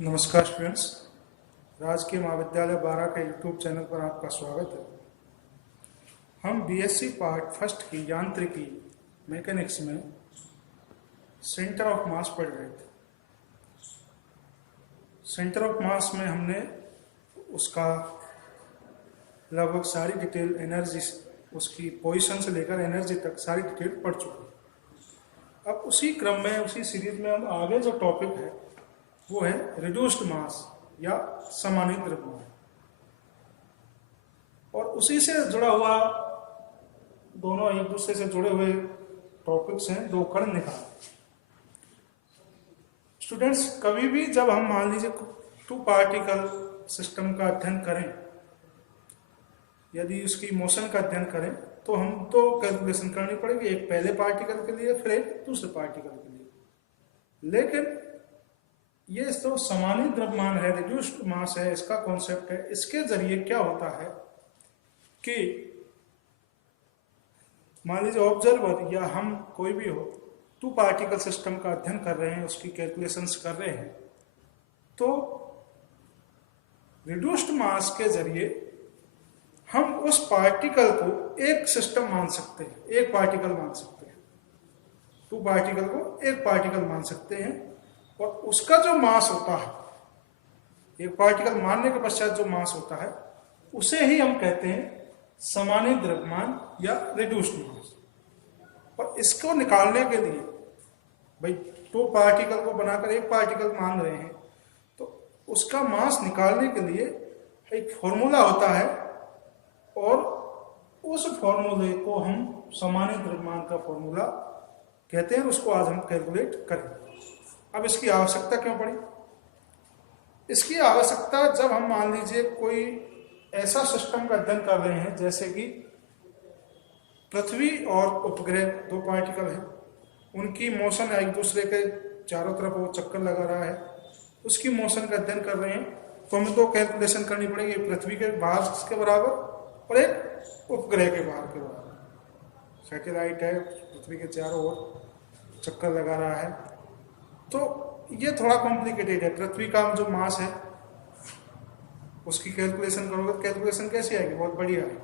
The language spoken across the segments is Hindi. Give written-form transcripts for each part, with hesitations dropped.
नमस्कार स्टूडेंट्स, राजकीय महाविद्यालय बारा के यूट्यूब चैनल पर आपका स्वागत है। हम बीएससी पार्ट फर्स्ट की यांत्रिकी मैकेनिक्स में सेंटर ऑफ मास पढ़ रहे थे। सेंटर ऑफ मास में हमने उसका लगभग सारी डिटेल एनर्जी, उसकी पोजीशन से लेकर एनर्जी तक सारी डिटेल पढ़ चुके हैं। अब उसी क्रम में, उसी सीरीज में हम आगे जो टॉपिक है वो है रिड्यूस्ड मास या समानित द्रव्यमान, और उसी से जुड़ा हुआ दोनों एक दूसरे से जुड़े हुए टॉपिक्स हैं, दो कण निकाल। स्टूडेंट्स, कभी भी जब हम मान लीजिए टू पार्टिकल सिस्टम का अध्ययन करें, यदि उसकी मोशन का अध्ययन करें, तो हम तो कैलकुलेशन करनी पड़ेगी, एक पहले पार्टिकल के लिए फिर एक दूसरे पार्टिकल के लिए। लेकिन ये तो समानित द्रव्यमान है, रिड्यूस्ड मास है, इसका कॉन्सेप्ट है। इसके जरिए क्या होता है कि मान लीजिए ऑब्जर्वर या हम कोई भी हो, टू पार्टिकल सिस्टम का अध्ययन कर रहे हैं, उसकी कैलकुलेशंस कर रहे हैं, तो रिड्यूस्ड मास के जरिए हम उस पार्टिकल को एक सिस्टम मान सकते हैं, एक पार्टिकल मान सकते हैं, टू पार्टिकल को एक पार्टिकल मान सकते हैं, और उसका जो मास होता है, एक पार्टिकल मानने के पश्चात जो मास होता है, उसे ही हम कहते हैं समानित द्रव्यमान या रिड्यूस्ड मास। और इसको निकालने के लिए भाई दो पार्टिकल को बनाकर एक पार्टिकल मान रहे हैं, तो उसका मास निकालने के लिए एक फॉर्मूला होता है, और उस फॉर्मूले को हम समानित द्रव्यमान का फॉर्मूला कहते हैं। उसको आज हम कैलकुलेट करें। अब इसकी आवश्यकता क्यों पड़ी? इसकी आवश्यकता जब हम मान लीजिए कोई ऐसा सिस्टम का अध्ययन कर रहे हैं, जैसे कि पृथ्वी और उपग्रह दो पार्टिकल हैं, उनकी मोशन एक दूसरे के चारों तरफ वो चक्कर लगा रहा है, उसकी मोशन का अध्ययन कर रहे हैं, तो हमें तो कैलकुलेशन करनी पड़ेगी पृथ्वी के बाहर के बराबर और एक उपग्रह के बाहर के बराबर। सैटेलाइट है, पृथ्वी के चारों ओर चक्कर लगा रहा है, तो ये थोड़ा कॉम्प्लिकेटेड है। पृथ्वी का जो मास है उसकी कैलकुलेशन करोगे तो कैलकुलेशन कैसी आएगी? बहुत बढ़िया है।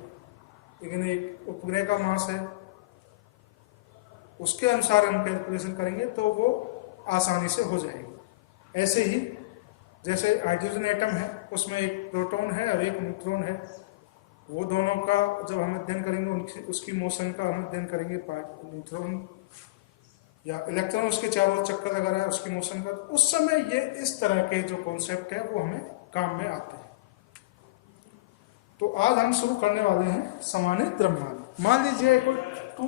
लेकिन एक उपग्रह का मास है, उसके अनुसार हम कैलकुलेशन करेंगे तो वो आसानी से हो जाएगी। ऐसे ही जैसे हाइड्रोजन एटम है, उसमें एक प्रोटॉन है और एक न्यूट्रॉन है, वो दोनों का जब हम अध्ययन करेंगे, उसकी मोशन का हम अध्ययन करेंगे, न्यूट्रॉन या इलेक्ट्रॉन उसके चारों चक्कर लगा रहा है, उसकी मोशन का, उस समय ये इस तरह के जो कॉन्सेप्ट है वो हमें काम में आते हैं। तो आज हम शुरू करने वाले हैं समानित द्रव्यमान। मान लीजिए कोई टू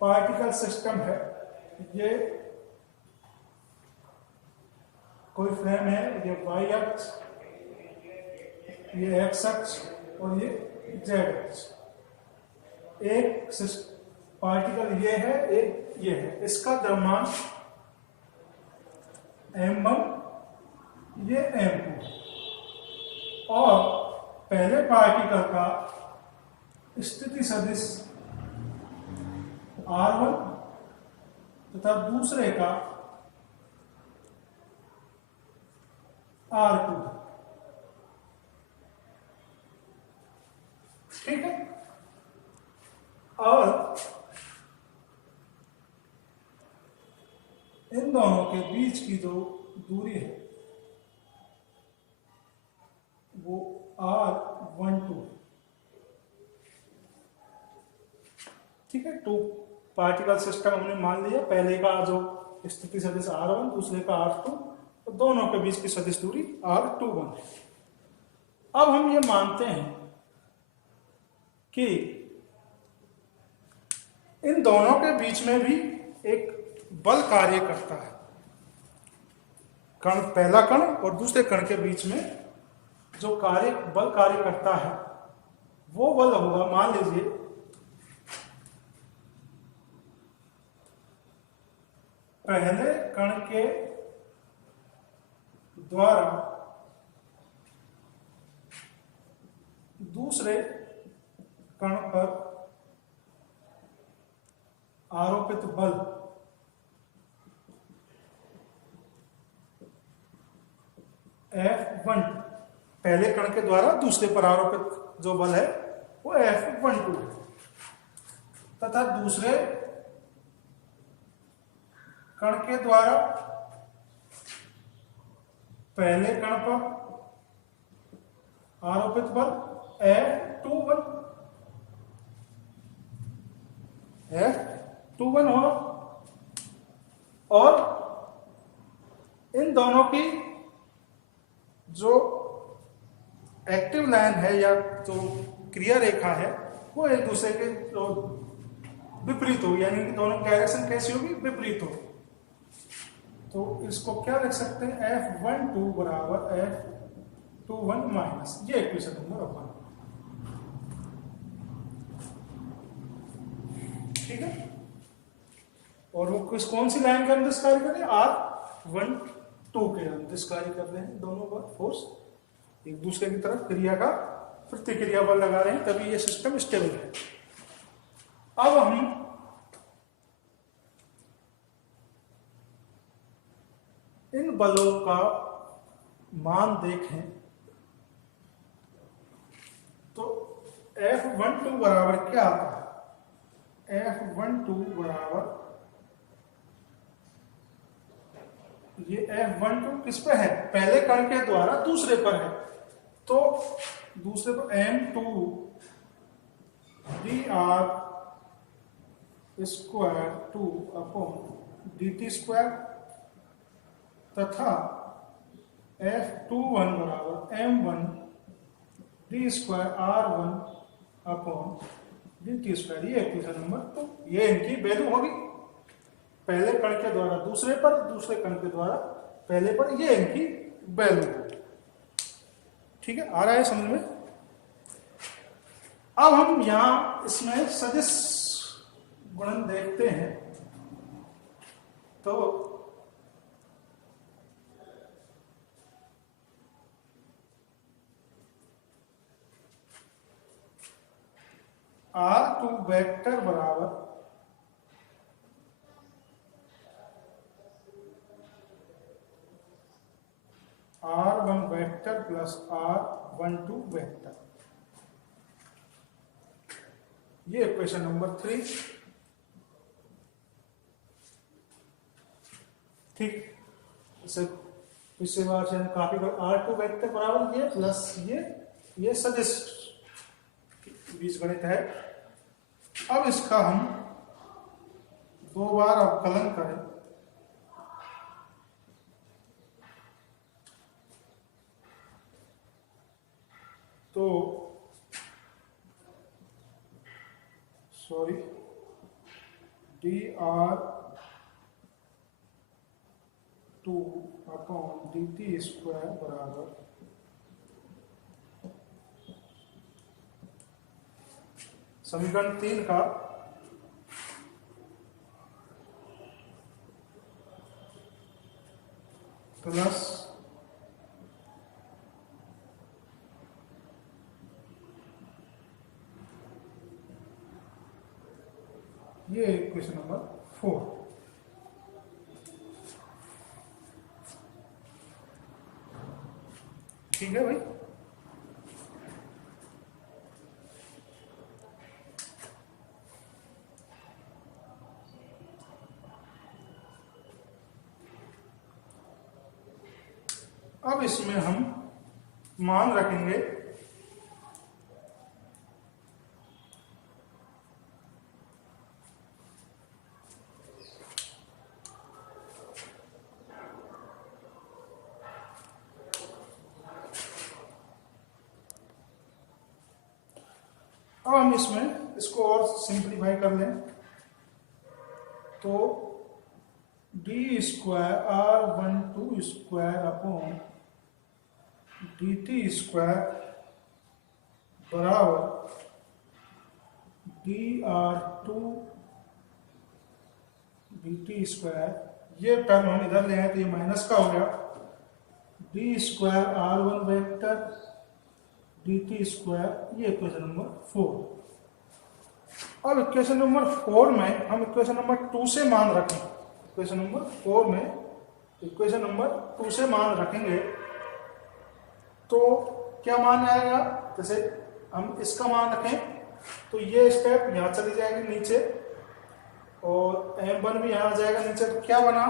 पार्टिकल सिस्टम है, ये कोई फ्रेम है, ये वाई अक्ष, ये एक्स अक्ष और ये जेड अक्ष। एक पार्टिकल ये है, एक ये है, इसका द्रव्यमान m1, ये m2, और पहले पार्टिकल का स्थिति सदिश r1 तथा दूसरे का r2। ठीक है। और इन दोनों के बीच की जो दूरी है वो r12। ठीक है, टू पार्टिकल सिस्टम हमने मान लिया, पहले का जो स्थिति सदिश r1, दूसरे का r2, तो दोनों के बीच की सदिश दूरी r21 है। अब हम ये मानते हैं कि इन दोनों के बीच में भी एक बल कार्य करता है। कण, पहला कण और दूसरे कण के बीच में जो बल कार्य करता है, वो बल होगा, मान लीजिए पहले कण के द्वारा दूसरे कण पर आरोपित बल पहले कण के द्वारा दूसरे पर आरोपित जो बल है वो F12 है, तथा दूसरे कण के द्वारा पहले कण पर आरोपित बल F21 होगा। और इन दोनों की जो एक्टिव लाइन है या जो क्रिया रेखा है वो एक दूसरे के जो विपरीत हो, यानी कि दोनों डायरेक्शन कैसी होगी, विपरीत हो। तो इसको क्या लिख सकते हैं, F12 बराबर F21 माइनस, ये इक्वेशन नंबर 1। ठीक है, और वो कौन सी लाइन का अंतरिक्ष कार्य कर रहे हैं, R12 के अंतरिक्ष कार्य कर रहे हैं। दोनों पर फोर्स एक दूसरे की तरफ क्रिया का प्रतिक्रिया बल लगा रहे हैं, तभी ये सिस्टम स्टेबल है। अब हम इन बलों का मान देखें तो F12 बराबर क्या आता है, F12 बराबर, ये F12 किस पे है, पहले कण के द्वारा दूसरे पर है, तो दूसरे पर M2 dr square 2 upon dt square, तथा F21 बराबर M1 d square R1 upon dt square, ये इक्वेशन नंबर 2। ये इनकी वैल्यू होगी, पहले कण के द्वारा दूसरे पर, दूसरे कण के द्वारा पहले पर, ये इनकी वैल्यू होगी। ठीक है, आ रहा है समझ में। अब हम यहां इसमें सदिश गुणन देखते हैं, तो R2 वेक्टर बराबर R1 vector plus R12 vector, ये इक्वेशन नंबर 3। ठीक, इसे पिछले बार से काफी बार R2 वेक्टर बराबर ये प्लस ये सदिश बीजगणित है। अब इसका हम दो बार अवकलन करें तो dr2 अपॉन dt स्क्वायर बराबर समीकरण 3 का प्लस ये इक्वेशन नंबर 4। ठीक है भाई, अब इसमें हम मान रखेंगे अब हम इसमें इसको और सिंप्लीफाई कर लें तो D square R12 square upon dt square बराबर dr2 dt स्क्वायर, ये टर्म हम इधर ले आए तो ये माइनस का हो गया, d square R1 vector dt square, ये इक्वेशन नंबर 4। अब इक्वेशन नंबर 4 में हम इक्वेशन नंबर 2 से मान रखें, इक्वेशन नंबर 4 में इक्वेशन नंबर 2 से मान रखेंगे तो क्या मान आएगा, जैसे हम इसका मान रखें तो ये स्टेप यहाँ चली जाएगी नीचे और m1 भी यहाँ आ जाएगा नीचे, तो क्या बना,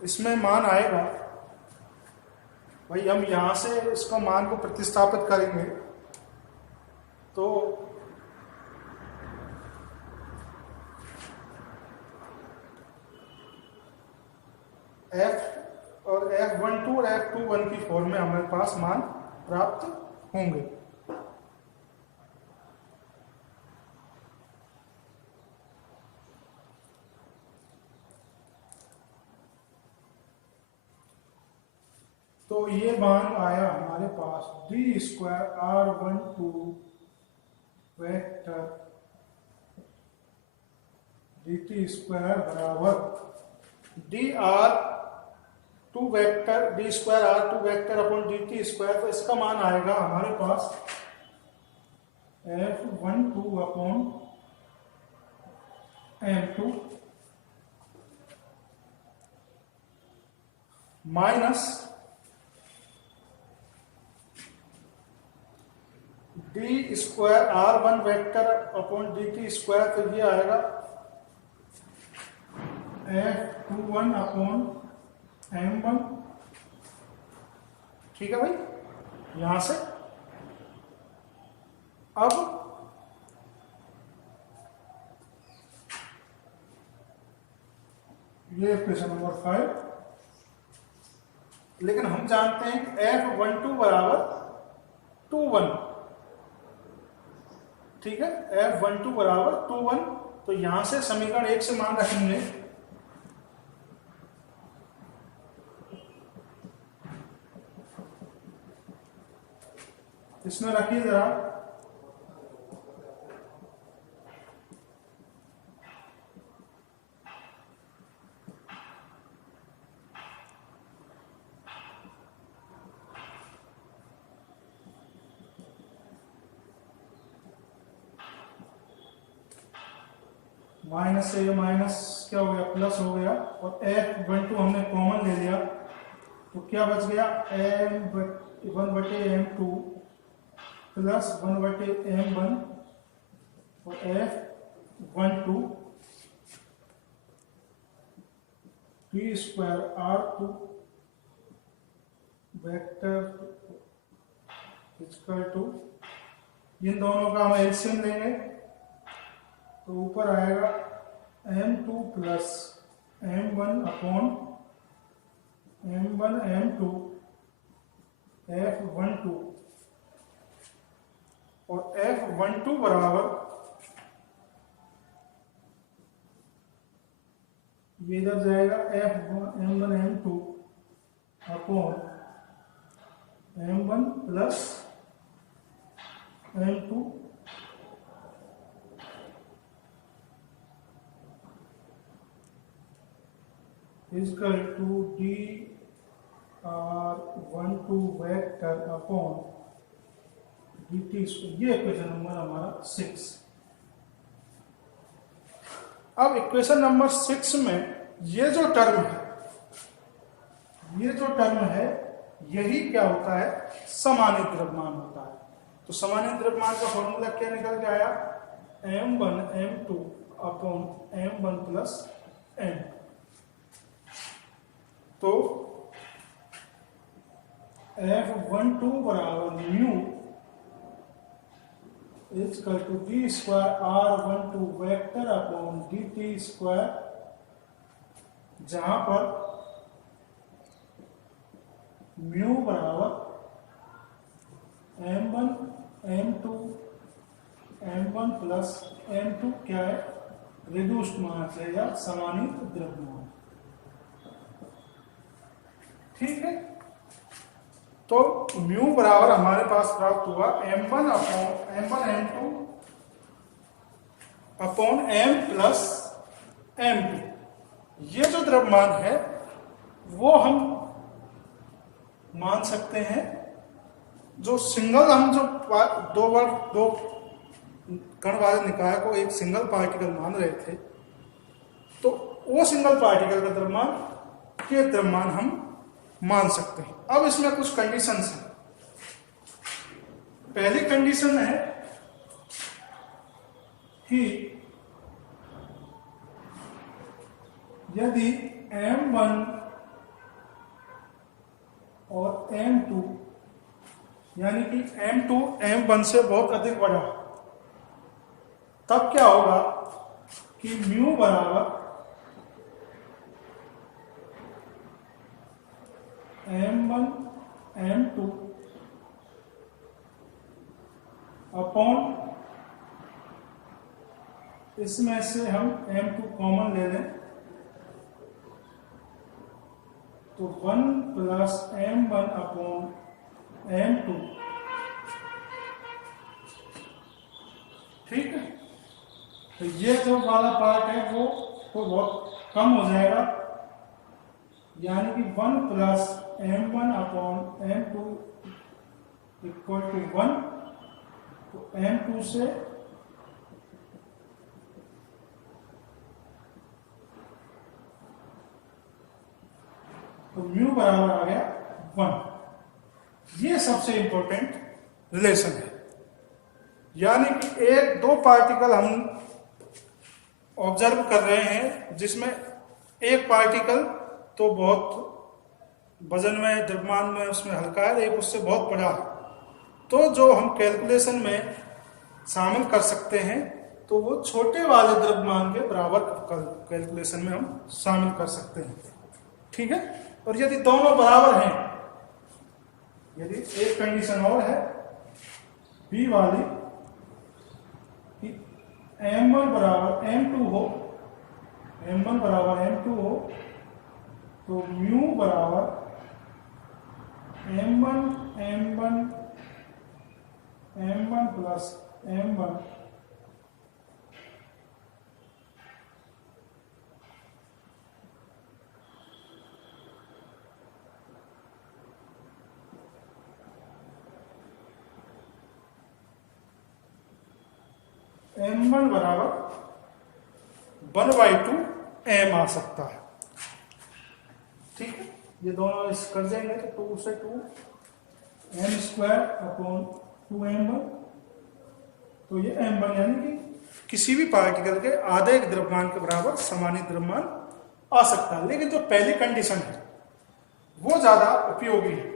इसमें मान आएगा भाई, हम यहां से इसको मान को प्रतिस्थापित करेंगे तो f और f12 और f21 की फॉर्म में हमारे पास मान प्राप्त होंगे। तो ये मान आया हमारे पास d² r12 वेक्टर dt² बराबर dr2 vector d² r2 vector upon dt², तो इसका मान आएगा हमारे पास f12 upon m2 minus d² r1 vector upon dt², तो ये आएगा f21 अपॉन m1। ठीक है भाई, यहां से अब ये क्वेश्चन नंबर 5, लेकिन हम जानते हैं कि f12 बराबर 21, ठीक है, f12 बराबर 21, तो यहां से समीकरण 1 से मान रखेंगे, इसमें रखिए जरा, माइनस से ये माइनस क्या हो गया, प्लस हो गया, और f12 हमने कॉमन ले लिया, तो क्या बच गया, m1/m2 प्लस 1/m1 और f12 d² r2 vector equal to, इन दोनों का हम एलसीएम लेंगे तो ऊपर आएगा m2 plus m1 upon m1 m2 f12, और f12 बराबर ये इधर जाएगा m1 m2 upon m1 plus m2 equal to dr12 vector upon dt²। ये इक्वेशन नंबर हमारा 6। अब इक्वेशन नंबर 6 में ये जो टर्म है यही क्या होता है, समानीत द्रव्यमान होता है। तो समानीत द्रव्यमान का फॉर्मूला क्या निकल के आया, m1 m2 upon m1 plus m। तो f12 बराबर mu equal to d² r12 vector upon dt², जहां पर म्यू बराबर m1 m2 m1 plus m2 क्या है, रिड्यूस्ड मास है या समानीत द्रव्यमान। ठीक है, तो म्यू बराबर हमारे पास प्राप्त हुआ m1 m2 upon m plus m2। ये जो द्रव्यमान है वो हम मान सकते हैं, जो सिंगल हम जो दो कण वाले निकाय को एक सिंगल पार्टिकल मान रहे थे, तो वो सिंगल पार्टिकल का द्रव्यमान के द्रव्यमान हम मान सकते हैं। अब इसमें कुछ कंडीशंस हैं। पहली कंडीशन है कि यदि M1 और M2 यानी कि M2 M1 से बहुत अधिक बड़ा, तब क्या होगा कि म्यू बराबर M1 M2 अपॉन, इसमें से हम M2 कॉमन ले लें तो 1 प्लस M1 अपॉन M2, ठीक है। तो ये जो वाला पार्ट है वो बहुत कम हो जाएगा, यानी कि 1 plus M1 upon M2 equal to 1। तो M2 से तो म्यू बराबर आ गया 1। ये सबसे इंपॉर्टेंट रिलेशन है, यानी कि एक दो पार्टिकल हम ऑब्जर्व कर रहे हैं जिसमें एक पार्टिकल तो बहुत वजन में, द्रव्यमान में उसमें हल्का है, एक उससे बहुत बड़ा है। तो जो हम कैलकुलेशन में शामिल कर सकते हैं तो वो छोटे वाले द्रव्यमान के बराबर कैलकुलेशन में हम शामिल कर सकते हैं, ठीक है। और यदि दोनों बराबर हैं, यदि एक कंडीशन और है बी वाली कि M1 बराबर M2 हो, M1 बराबर M2 हो, तो म्यू बराबर M1 प्लस M1 M1 बराबर 1/2 M आ सकता है, ठीक है। ये दोनों इस कर देंगे तो 2 से 2 M² अपॉन 2M1। तो ये M1 यानी कि किसी भी पार्टिकल के आधे द्रव्यमान के बराबर समानीत द्रव्यमान आ सकता है। लेकिन जो पहली कंडीशन है वो ज्यादा उपयोगी है।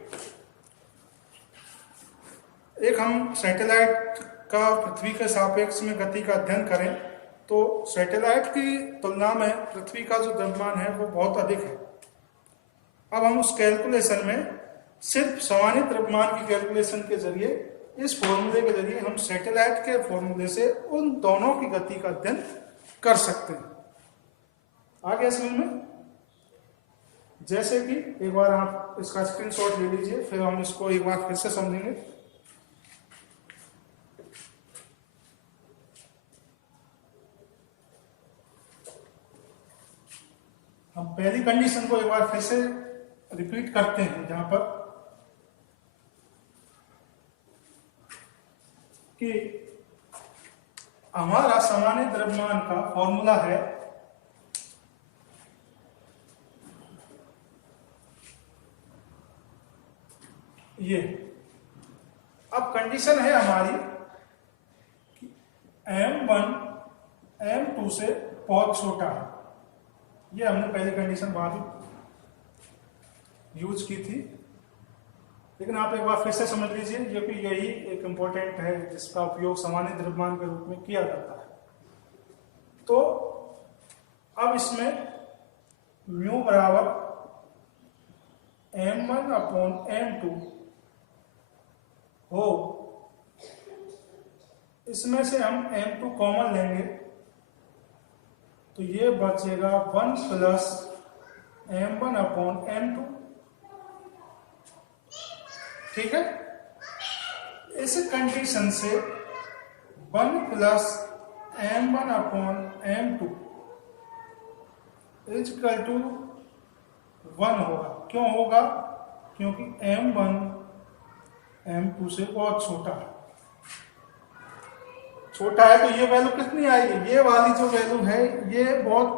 एक हम सैटेलाइट का पृथ्वी के सापेक्ष में गति का अध्ययन करें तो सैटेलाइट की तुलना में पृथ्वी का जो द्रव्यमान है वो बहुत अधिक है। अब हम उस कैलकुलेशन में सिर्फ समानीत द्रव्यमान की कैलकुलेशन के जरिए, इस फॉर्मूले के जरिए हम सैटेलाइट के फॉर्मूले से उन दोनों की गति का अध्ययन कर सकते हैं। आगे समझ में, जैसे कि एक बार आप इसका स्क्रीनशॉट ले लीजिए, फिर हम इसको एक बार फिर से समझेंगे। हम पहली कंडीशन को एक बार फिर से रिपीट करते हैं, जहां पर कि हमारा समानीत द्रव्यमान का फॉर्मूला है ये। अब कंडीशन है हमारी कि M1 M2 से बहुत छोटा है। ये हमने पहली कंडीशन बाद यूज की थी, लेकिन आप एक बार फिर से समझ लीजिए, ये भी यही एक इंपॉर्टेंट है जिसका उपयोग समानीत द्रव्यमान के रूप में किया जाता है। तो अब इसमें म्यू बराबर M1 अपॉन M2 हो, इसमें से हम M2 कॉमन लेंगे तो ये बचेगा 1 प्लस M1 अपॉन M2, ठीक है। इस कंडीशन से 1 plus M1 upon M2 is equal to 1 होगा। क्यों होगा? क्योंकि M1 M2 से बहुत छोटा है। छोटा है तो ये वैल्यू कितनी आएगी? ये वाली जो वैल्यू है ये बहुत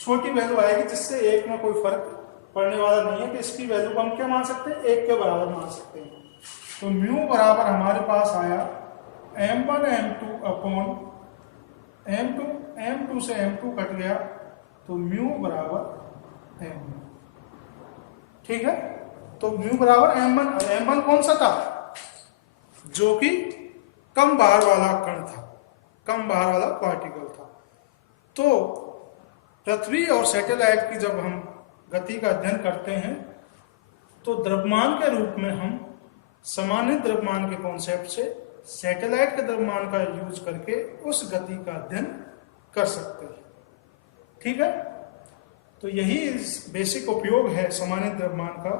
छोटी वैल्यू आएगी, जिससे एक में कोई फर्क पढ़ने वाला नहीं है कि इसकी वैल्यू को हम क्या मान सकते हैं, 1 के बराबर मान सकते हैं। तो म्यू बराबर हमारे पास आया m1 m2 upon m2, m2 से m2 कट गया तो म्यू बराबर m1। ठीक है, तो म्यू बराबर m1, m1 कौन सा था, जो कि कम भार वाला कण था, कम भार वाला पार्टिकल था। तो पृथ्वी और सैटेलाइट की जब हम गति का अध्ययन करते हैं तो द्रव्यमान के रूप में हम सामान्य द्रव्यमान के कॉन्सेप्ट से सैटेलाइट के द्रव्यमान का यूज करके उस गति का अध्ययन कर सकते हैं। ठीक है, तो यही बेसिक उपयोग है सामान्य द्रव्यमान का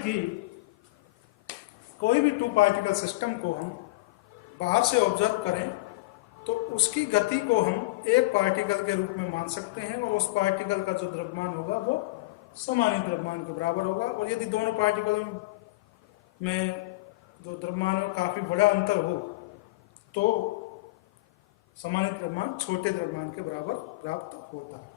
कि कोई भी 2 पार्टिकल सिस्टम को हम बाहर से ऑब्जर्व करें तो उसकी गति को हम एक पार्टिकल के रूप में मान सकते हैं और उस पार्टिकल का जो द्रव्यमान होगा वो सामान्य द्रव्यमान के बराबर होगा। और यदि दोनों पार्टिकलों में जो द्रव्यमान में काफी बड़ा अंतर हो तो सामान्य द्रव्यमान छोटे द्रव्यमान के बराबर प्राप्त होता है।